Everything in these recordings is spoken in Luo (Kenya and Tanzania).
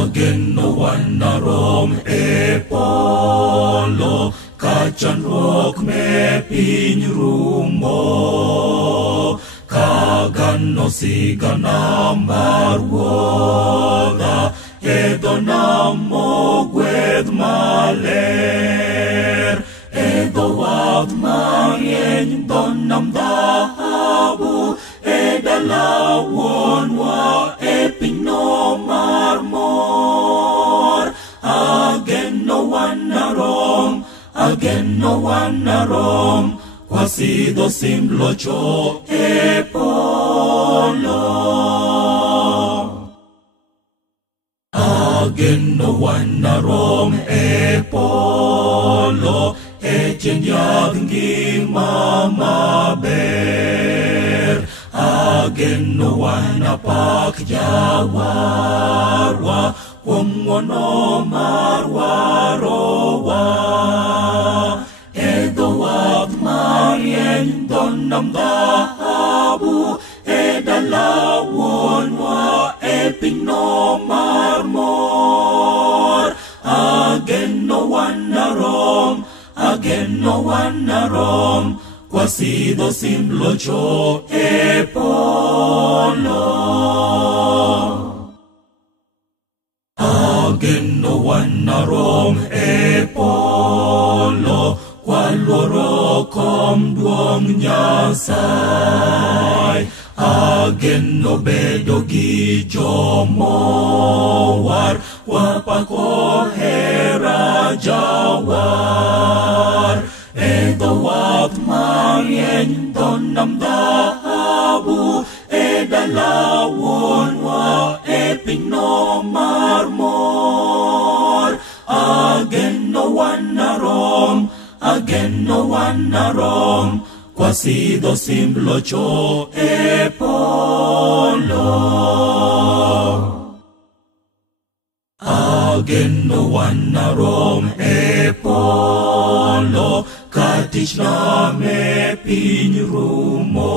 Ageno wanarom e polo, kachandruok me piny rumo. Kagano sigana mar wuodha, e dho nam mogwedh maler. E dho wath marieny dho nam dhahabu, e dala wuonwa e pinyno mar mor. Ageno wanarom, kwasidho simb locho e polo. Ageno wanarom e polo, e tiend yadh ngima maber. Ageno wanapak jawarwa, kuom ng'wono mar warowa. E dho wath marieny dho nam dhahabu, e dala wuonwa e pinyno mar mor. Ageno wanarom, kwasidho simb locho e polo. Ageno wanarom e polo, kwaluoro kom duong' Nyasaye. Ageno bedo gi jomowar, wapako hera jawar. E dho wath marieny dho nam dhahabu, e dala wuonwa e pinyno mar mor. Ageno wanarom, kwasidho simb locho e polo. Ageno wanarom e polo, ka tich nam e piny rumo.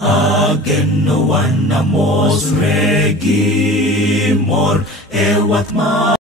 Ageno wanamosre gi mor e wath